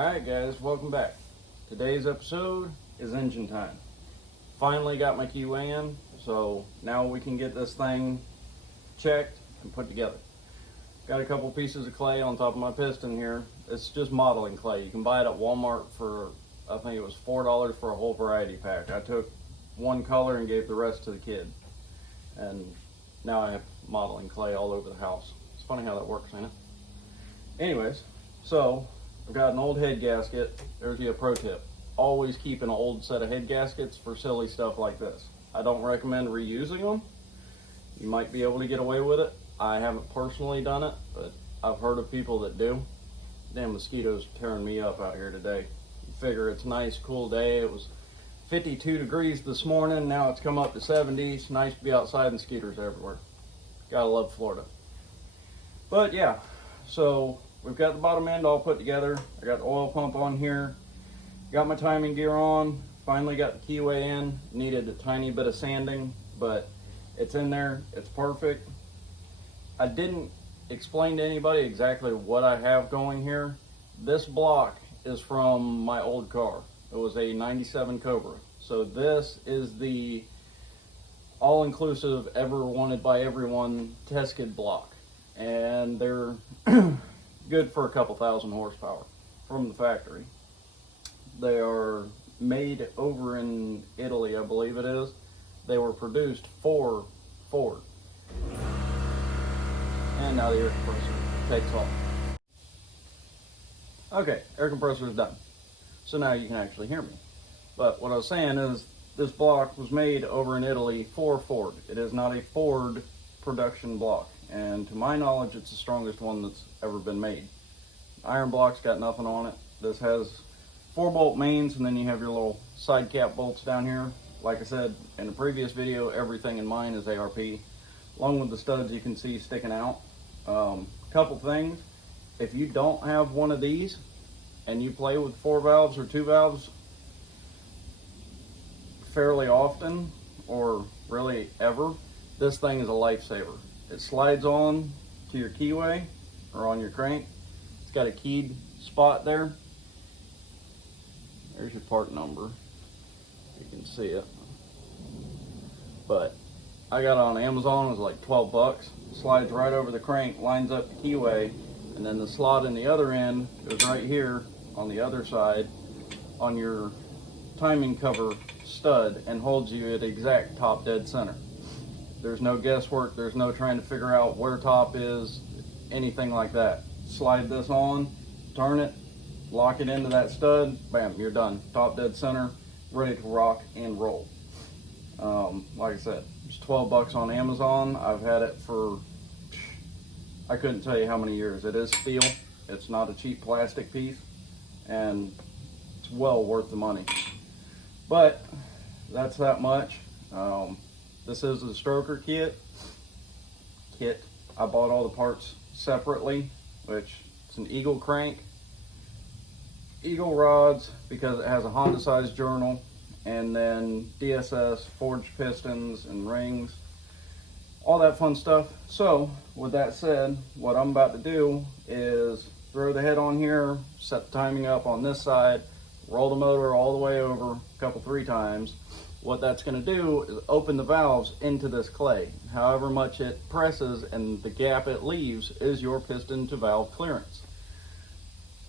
Alright guys, welcome back. Today's episode is engine time. Finally got my keyway in, so now we can get this thing checked and put together. Got a couple pieces of clay on top of my piston here. It's just modeling clay. You can buy it at Walmart for, I think it was $4 for a whole variety pack. I took one color and gave the rest to the kid. And now I have modeling clay all over the house. It's funny how that works, ain't it? Anyways, so I've got an old head gasket. There's your pro tip. Always keep an old set of head gaskets for silly stuff like this. I don't recommend reusing them. You might be able to get away with it. I haven't personally done it, but I've heard of people that do. Damn mosquitoes tearing me up out here today. You figure it's a nice, cool day. It was 52 degrees this morning. Now it's come up to 70. It's nice to be outside and mosquitoes everywhere. Gotta love Florida. But yeah, so we've got the bottom end all put together. I got the oil pump on here. Got my timing gear on. Finally got the keyway in. Needed a tiny bit of sanding, but it's in there. It's perfect. I didn't explain to anybody exactly what I have going here. This block is from my old car. It was a 97 Cobra. So this is the all-inclusive, ever wanted by everyone test kit block. And they're good for a couple thousand horsepower from the factory. They are made over in Italy, I believe it is. They were produced for Ford. And now the air compressor takes off. Okay, air compressor is done. So now you can actually hear me. But what I was saying is this block was made over in Italy for Ford. It is not a Ford production block. And to my knowledge, it's the strongest one that's ever been made. Iron block's got nothing on it. This has 4-bolt mains, and then you have your little side cap bolts down here. Like I said in the previous video, everything in mine is ARP, along with the studs you can see sticking out. Couple things, if you don't have one of these and you play with 4 valves or 2 valves fairly often, or really ever, this thing is a lifesaver. It slides on to your keyway or on your crank. It's got a keyed spot there. There's your part number. You can see it. But I got it on Amazon. It was like 12 bucks. Slides right over the crank, lines up the keyway, and then the slot in the other end goes right here on the other side on your timing cover stud and holds you at exact top dead center. There's no guesswork. There's no trying to figure out where top is, anything like that. Slide this on, turn it, lock it into that stud, bam, you're done. Top dead center, ready to rock and roll. Like I said, it's 12 bucks on Amazon. I've had it for, I couldn't tell you how many years. It is steel. It's not a cheap plastic piece, and it's well worth the money. But that's that much. This is the stroker kit. I bought all the parts separately, which it's an Eagle crank, Eagle rods, because it has a Honda size journal, and then DSS, forged pistons and rings, all that fun stuff. So with that said, what I'm about to do is throw the head on here, set the timing up on this side, roll the motor all the way over a couple, 3 times. What that's going to do is open the valves into this clay. However much it presses and the gap it leaves is your piston to valve clearance.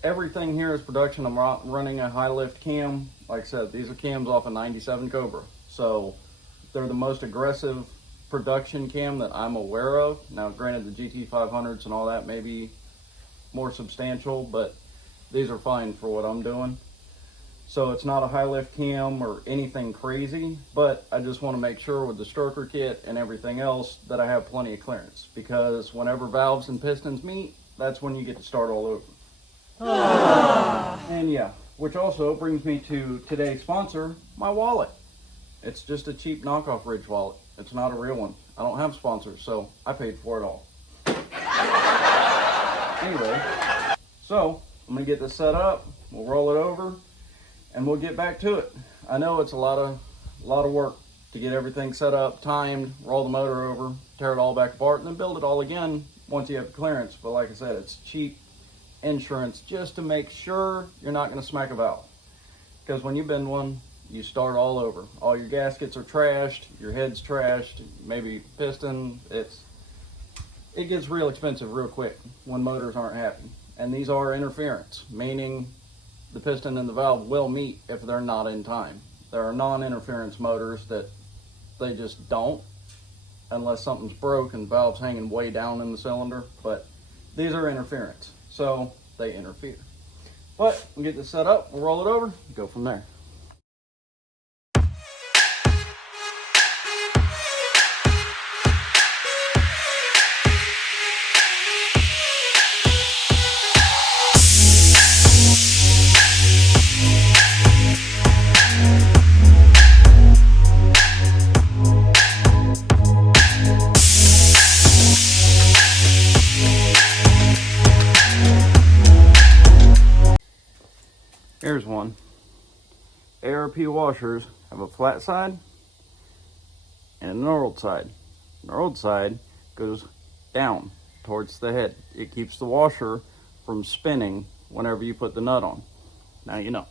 Everything here is production. I'm running a high lift cam. Like I said, these are cams off a 97 Cobra. So they're the most aggressive production cam that I'm aware of. Now granted, the GT500s and all that may be more substantial, but these are fine for what I'm doing. So it's not a high lift cam or anything crazy, but I just want to make sure with the stroker kit and everything else that I have plenty of clearance, because whenever valves and pistons meet, that's when you get to start all over. And yeah, which also brings me to today's sponsor, my wallet. It's just a cheap knockoff Ridge wallet. It's not a real one. I don't have sponsors, so I paid for it all. Anyway, so I'm gonna get this set up, we'll roll it over, and we'll get back to it. I know it's a lot of work to get everything set up, timed, roll the motor over, tear it all back apart, and then build it all again once you have the clearance. But like I said, it's cheap, insurance just to make sure you're not going to smack a valve. Because when you bend one, you start all over. All your gaskets are trashed, your head's trashed, maybe piston. It gets real expensive real quick when motors aren't happy. And these are interference, meaning the piston and the valve will meet if they're not in time. There are non-interference motors that they just don't, unless something's broke and the valve's hanging way down in the cylinder. But these are interference, so they interfere. But we'll get this set up, we'll roll it over, go from there. Here's one. ARP washers have a flat side and a knurled side. Knurled side goes down towards the head. It keeps the washer from spinning whenever you put the nut on. Now you know.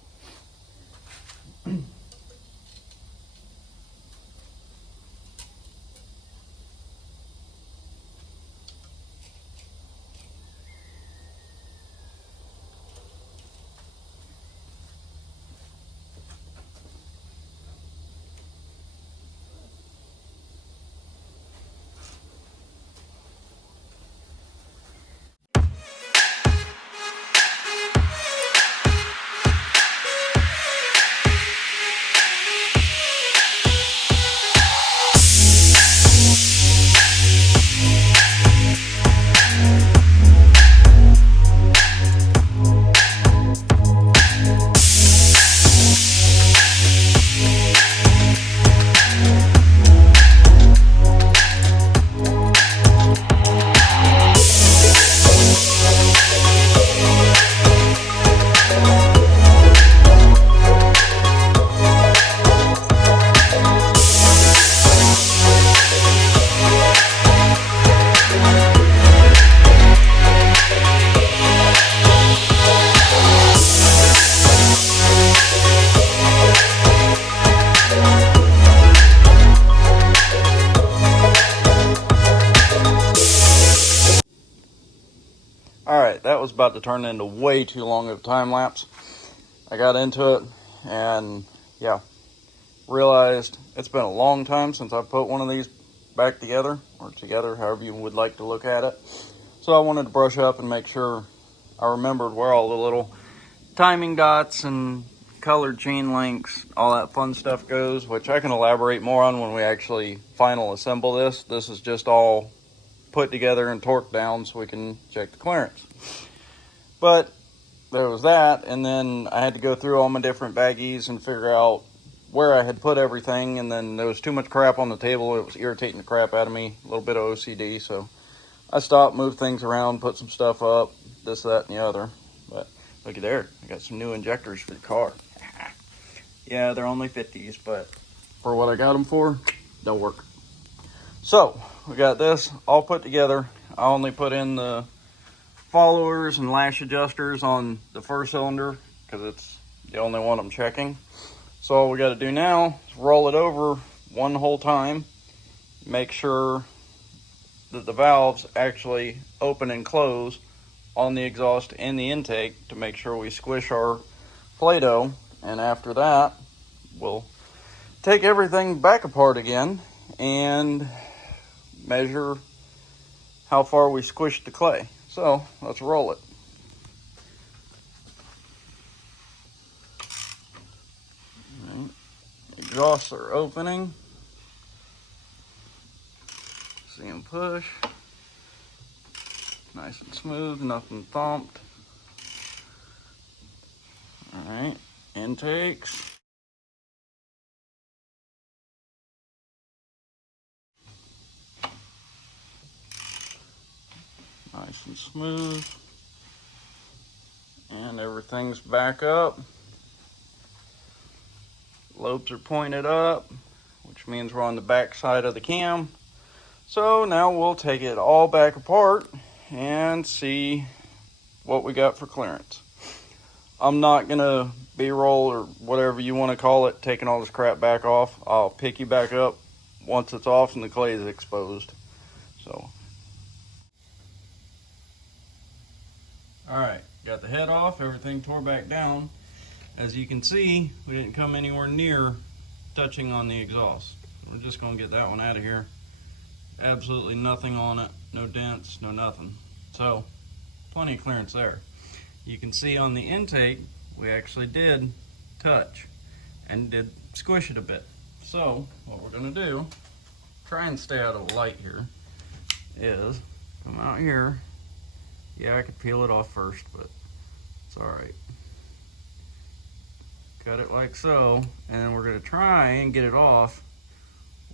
Alright, that was about to turn into way too long of a time lapse. I got into it and yeah, realized it's been a long time since I put one of these back together, or together, however you would like to look at it. So I wanted to brush up and make sure I remembered where all the little timing dots and colored chain links, all that fun stuff goes, which I can elaborate more on when we actually final assemble this. This is just all put together and torqued down so we can check the clearance. But there was that, and then I had to go through all my different baggies and figure out where I had put everything, and then there was too much crap on the table. It was irritating the crap out of me, a little bit of OCD, so I stopped, moved things around, put some stuff up, this, that, and the other. But looky there, I got some new injectors for the car. Yeah, they're only 50s, but for what I got them for, they'll work. So we got this all put together. I only put in the followers and lash adjusters on the first cylinder because it's the only one I'm checking. So all we got to do now is roll it over one whole time, make sure that the valves actually open and close on the exhaust and the intake to make sure we squish our Play-Doh. And after that, we'll take everything back apart again and measure how far we squished the clay. So let's roll it. All right. Exhausts are opening. See them push. Nice and smooth, nothing thumped. All right, intakes. Nice and smooth. And everything's back up. Lobes are pointed up, which means we're on the back side of the cam. So now we'll take it all back apart and see what we got for clearance. I'm not gonna B-roll or whatever you want to call it, taking all this crap back off. I'll pick you back up once it's off and the clay is exposed. So, all right, got the head off, everything tore back down. As you can see, we didn't come anywhere near touching on the exhaust. We're just gonna get that one out of here. Absolutely nothing on it, no dents, no nothing. So, plenty of clearance there. You can see on the intake, we actually did touch and did squish it a bit. So, what we're gonna do, try and stay out of light here, is come out here. Yeah, I could peel it off first, but it's all right. Cut it like so, and we're gonna try and get it off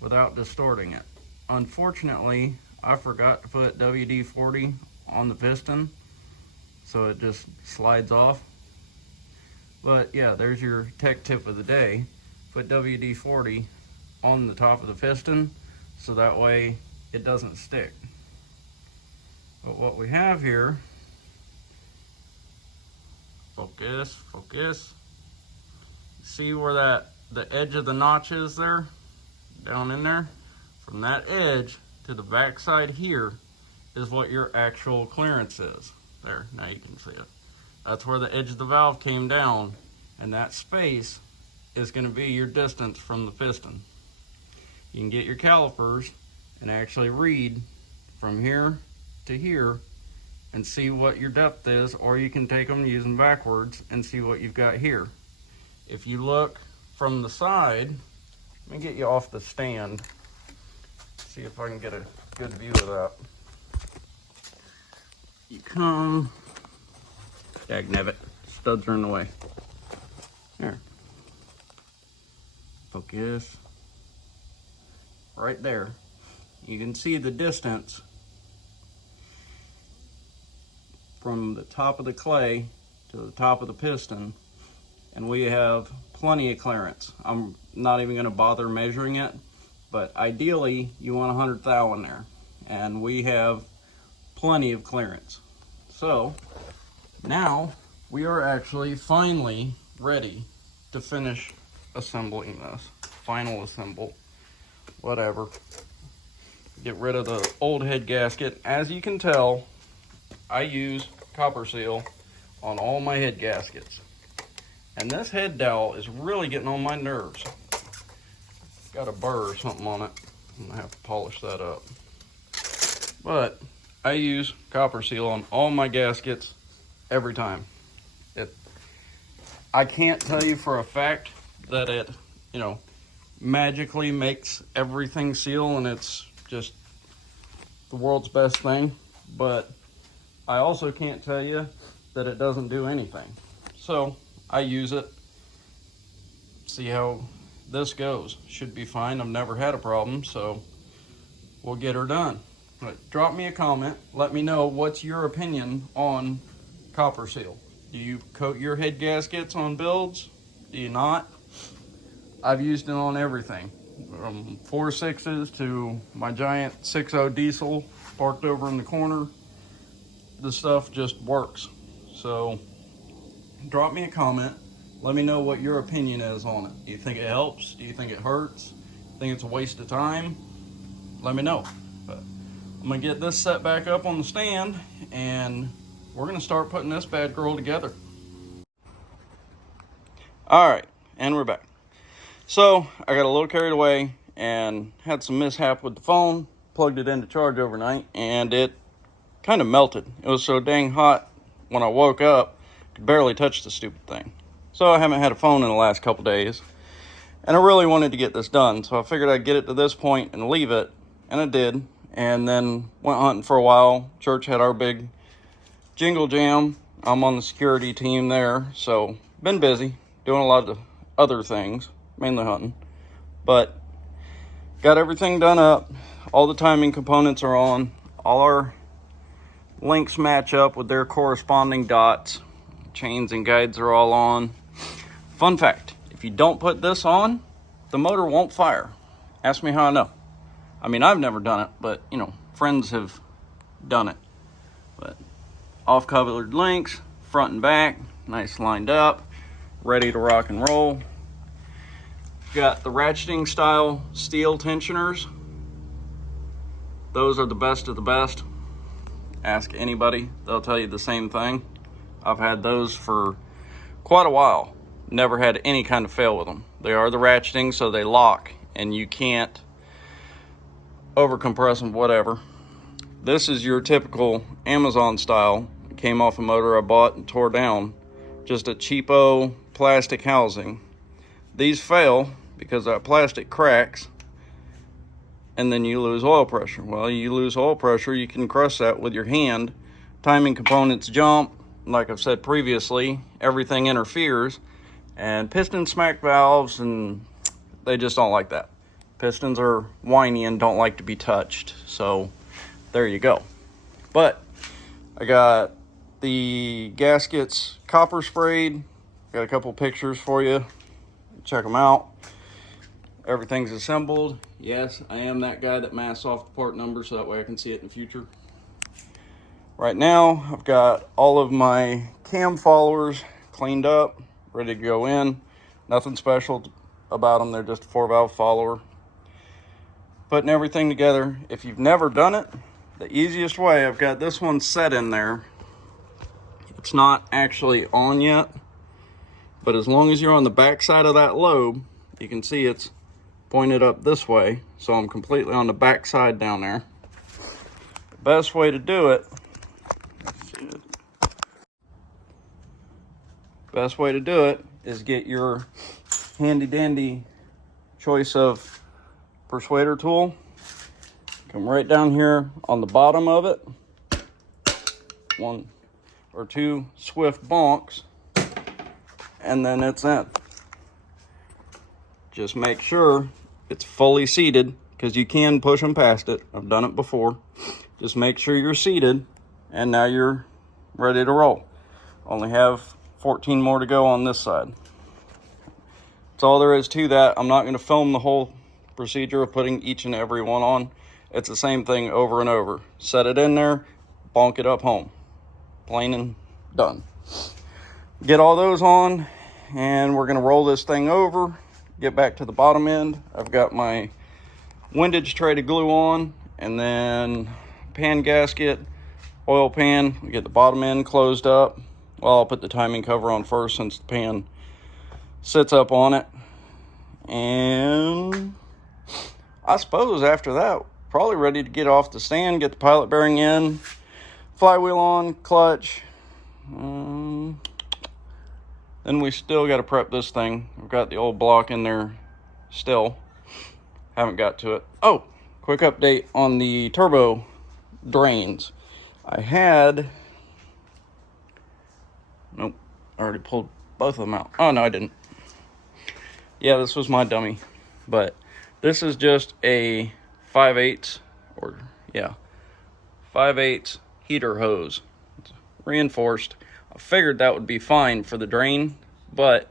without distorting it. Unfortunately, I forgot to put WD-40 on the piston, so it just slides off. But yeah, there's your tech tip of the day. Put WD-40 on the top of the piston, so that way it doesn't stick. But what we have here, focus. See where the edge of the notch is there? Down in there? From that edge to the back side here is what your actual clearance is. There, now you can see it. That's where the edge of the valve came down, and that space is going to be your distance from the piston. You can get your calipers and actually read from here to here and see what your depth is, or you can take them using backwards and see what you've got here. If you look from the side, let me get you off the stand, see if I can get a good view of that. You come, dagnabbit, studs are in the way. There. Focus. Right there. You can see the distance from the top of the clay to the top of the piston, and we have plenty of clearance. I'm not even going to bother measuring it, but ideally you want 100 thou in there, and we have plenty of clearance. So now we are actually finally ready to finish assembling this. Final assemble, whatever. Get rid of the old head gasket. As you can tell, I use copper seal on all my head gaskets. And this head dowel is really getting on my nerves. It's got a burr or something on it. I'm gonna have to polish that up. But I use copper seal on all my gaskets every time. I can't tell you for a fact that it, magically makes everything seal and it's just the world's best thing, but I also can't tell you that it doesn't do anything. So I use it, see how this goes. Should be fine. I've never had a problem, so we'll get her done. But drop me a comment. Let me know what's your opinion on copper seal. Do you coat your head gaskets on builds? Do you not? I've used it on everything, from 4.6s to my giant 6.0 diesel parked over in the corner. The stuff just works. So drop me a comment. Let me know what your opinion is on it. Do you think it helps? Do you think it hurts? Think it's a waste of time? Let me know. But I'm gonna get this set back up on the stand and we're gonna start putting this bad girl together. All right, and we're back. So I got a little carried away and had some mishap with the phone, plugged it into charge overnight, and it kind of melted. It was so dang hot when I woke up, I could barely touch the stupid thing. So I haven't had a phone in the last couple days, and I really wanted to get this done, so I figured I'd get it to this point and leave it, and I did, and then went hunting for a while. Church had our big jingle jam. I'm on the security team there, so been busy doing a lot of other things, mainly hunting, but got everything done up. All the timing components are on. All our links match up with their corresponding dots. Chains and guides are all on. Fun fact, if you don't put this on, the motor won't fire. Ask me how I know. I mean, I've never done it, but friends have done it. But off-colored links, front and back, nice lined up, ready to rock and roll. Got the ratcheting style steel tensioners. Those are the best of the best. Ask anybody, they'll tell you the same thing. I've had those for quite a while. Never had any kind of fail with them. They are the ratcheting, so they lock and you can't overcompress them, whatever. This is your typical Amazon style. It came off a motor I bought and tore down. Just a cheapo plastic housing. These fail because that plastic cracks and then you lose oil pressure. Well, you lose oil pressure, you can crush that with your hand. Timing components jump. Like I've said previously, everything interferes. And piston smack valves, and they just don't like that. Pistons are whiny and don't like to be touched. So there you go. But I got the gaskets copper sprayed. Got a couple pictures for you. Check them out. Everything's assembled. Yes, I am that guy that masks off the part number so that way I can see it in the future. Right now, I've got all of my cam followers cleaned up, ready to go in. Nothing special about them. They're just a 4-valve follower. Putting everything together. If you've never done it, the easiest way, I've got this one set in there. It's not actually on yet, but as long as you're on the back side of that lobe, you can see it's pointed up this way, so I'm completely on the back side down there. The best way to do it, is get your handy dandy choice of persuader tool. Come right down here on the bottom of it. 1 or 2 swift bonks, and then it's in. Just make sure it's fully seated, because you can push them past it. I've done it before. Just make sure you're seated, and now you're ready to roll. Only have 14 more to go on this side. That's all there is to that. I'm not going to film the whole procedure of putting each and every one on. It's the same thing over and over. Set it in there, bonk it up home. Plain and done. Get all those on, and we're going to roll this thing over. Get back to the bottom end. I've got my windage tray to glue on, and then pan gasket, oil pan. We get the bottom end closed up. Well, I'll put the timing cover on first since the pan sits up on it. And I suppose after that, probably ready to get off the stand, get the pilot bearing in, flywheel on, clutch. Then we still got to prep this thing. I've got the old block in there still. Haven't got to it. Oh, quick update on the turbo drains. I had... Nope, I already pulled both of them out. Oh, no, I didn't. Yeah, this was my dummy. But this is just a 5/8, or, yeah, 5/8 heater hose. It's reinforced. I figured that would be fine for the drain, but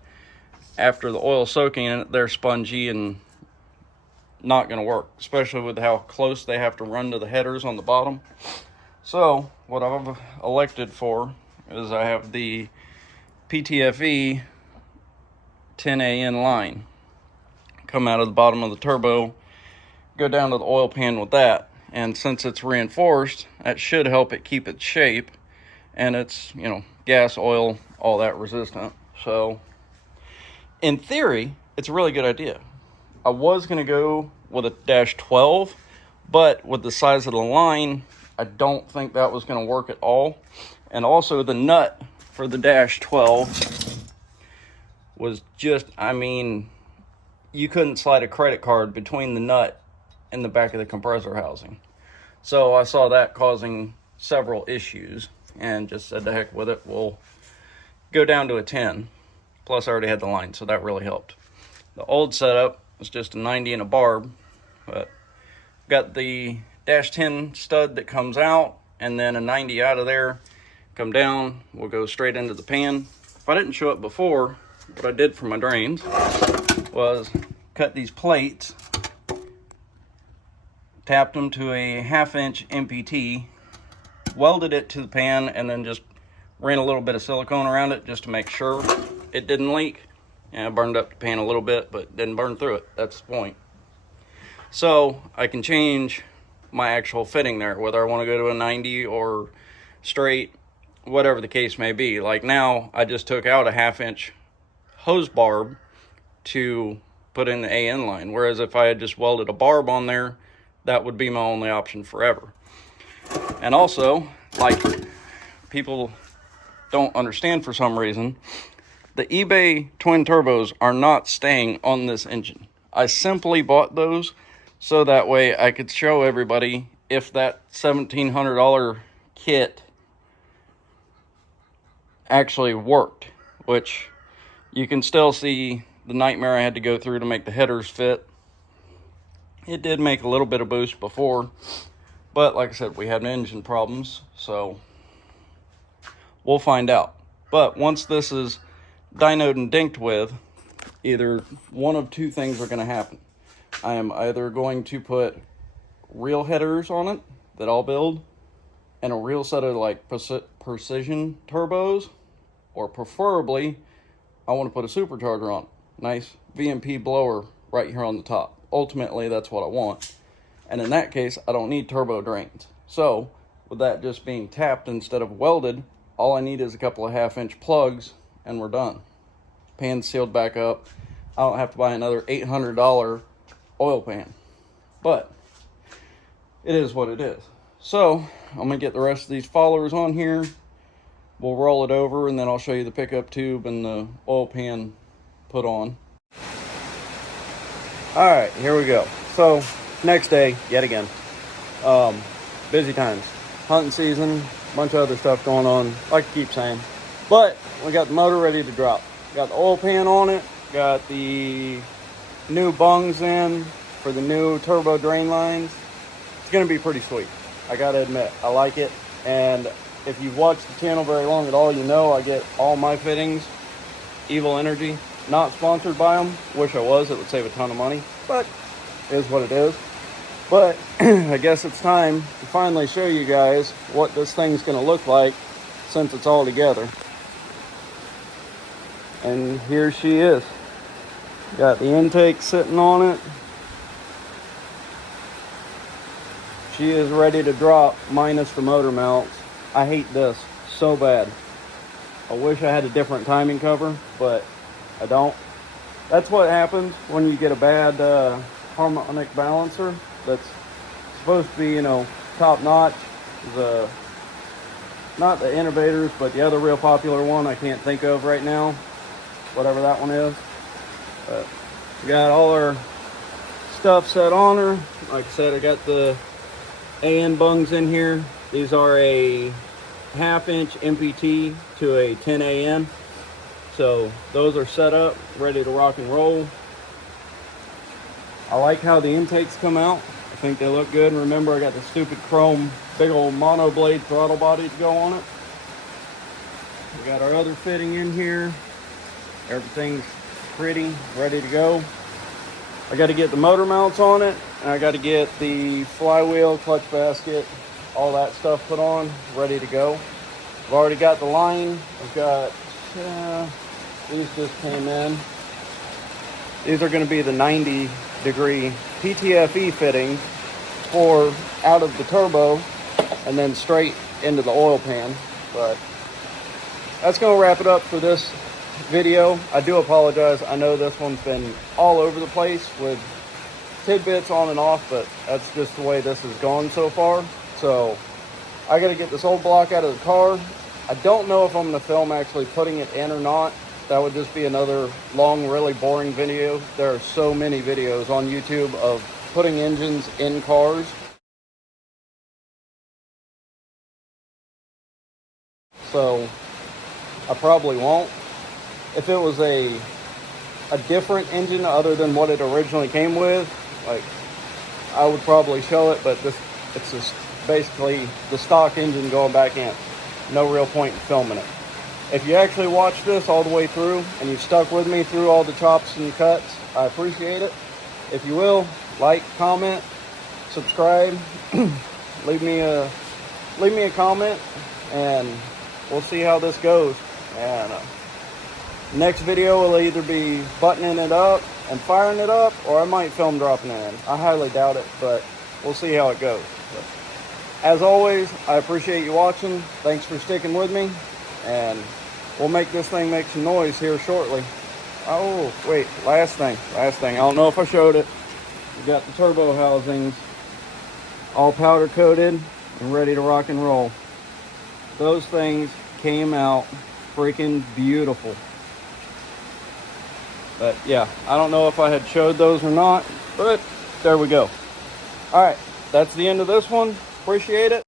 after the oil soaking in it, they're spongy and not going to work, especially with how close they have to run to the headers on the bottom. So what I've elected for is I have the PTFE 10AN line come out of the bottom of the turbo, go down to the oil pan with that, and since it's reinforced, that should help it keep its shape, and it's, you know, gas, oil, all that resistant. So in theory, it's a really good idea. I was going to go with a -12, but with the size of the line, I don't think that was going to work at all. And also the nut for the -12 was just, I mean, you couldn't slide a credit card between the nut and the back of the compressor housing. So I saw that causing several issues and just said, to heck with it, we'll go down to a 10. Plus I already had the line, so that really helped. The old setup was just a 90 and a barb, but got the -10 stud that comes out, and then a 90 out of there, come down, we'll go straight into the pan. If I didn't show it before, what I did for my drains was cut these plates, tapped them to a 1/2 inch MPT, welded it to the pan and then just ran a little bit of silicone around it just to make sure it didn't leak. And I burned up the pan a little bit, but didn't burn through it. That's the point. So I can change my actual fitting there, whether I want to go to a 90 or straight, whatever the case may be. Like now, I just took out a 1/2 inch hose barb to put in the AN line. Whereas if I had just welded a barb on there, that would be my only option forever. And also, like, people don't understand for some reason, the eBay twin turbos are not staying on this engine. I simply bought those so that way I could show everybody if that $1,700 kit actually worked, which you can still see the nightmare I had to go through to make the headers fit. It did make a little bit of boost before, but like I said, we had engine problems, so we'll find out. But once this is dynoed and dinked with, either one of two things are going to happen. I am either going to put real headers on it that I'll build and a real set of like precision turbos, or preferably I want to put a supercharger on it. Nice VMP blower right here on the top. Ultimately, that's what I want. And in that case, I don't need turbo drains. So with that just being tapped instead of welded, all I need is a couple of 1/2 inch plugs and we're done. Pan sealed back up. I don't have to buy another $800 oil pan. But it is what it is. So I'm gonna get the rest of these followers on here. We'll roll it over and then I'll show you the pickup tube and the oil pan put on. All right, here we go. So next day, yet again, busy times, hunting season, bunch of other stuff going on, like I keep saying. But we got the motor ready to drop. Got the oil pan on it, got the new bungs in for the new turbo drain lines. It's gonna be pretty sweet. I gotta admit, I like it. And if you've watched the channel very long at all, you know I get all my fittings Evil Energy. Not sponsored by them. Wish I was. It would save a ton of money. But it is what it is. But I guess it's time to finally show you guys what this thing's going to look like since it's all together. And here she is. Got the intake sitting on it. She is ready to drop minus the motor mounts. I hate this so bad. I wish I had a different timing cover, but I don't. That's what happens when you get a bad harmonic balancer that's supposed to be, you know, top notch. Not the innovators, but the other real popular one I can't think of right now, whatever that one is. But we got all our stuff set on her. Like I said, I got the AN bungs in here. These are a 1/2 inch MPT to a 10 AN. So those are set up, ready to rock and roll. I like how the intakes come out. I think they look good. And remember, I got the stupid chrome big old mono blade throttle body to go on it. We got our other fitting in here. Everything's pretty, ready to go. I got to get the motor mounts on it, and I got to get the flywheel, clutch basket, all that stuff put on, ready to go. I've already got the line. I've got, these just came in. These are going to be the 90-degree PTFE fitting for out of the turbo and then straight into the oil pan. But that's going to wrap it up for this video. I do apologize. I know this one's been all over the place with tidbits on and off, but that's just the way this has gone so far. So I got to get this old block out of the car. I don't know if I'm going to film actually putting it in or not. That would just be another long, really boring video. There are so many videos on YouTube of putting engines in cars. So I probably won't. If it was a different engine other than what it originally came with, like, I would probably show it, but it's just basically the stock engine going back in. No real point in filming it. If you actually watched this all the way through and you stuck with me through all the chops and cuts, I appreciate it. If you will, like, comment, subscribe, leave me a leave me a comment, and we'll see how this goes. And next video will either be buttoning it up and firing it up, or I might film dropping it in. I highly doubt it, but we'll see how it goes. But as always, I appreciate you watching. Thanks for sticking with me, and we'll make this thing make some noise here shortly. Oh, wait, last thing. I don't know if I showed it. We got the turbo housings all powder coated and ready to rock and roll. Those things came out freaking beautiful. But yeah, I don't know if I had showed those or not, but there we go. All right, that's the end of this one. Appreciate it.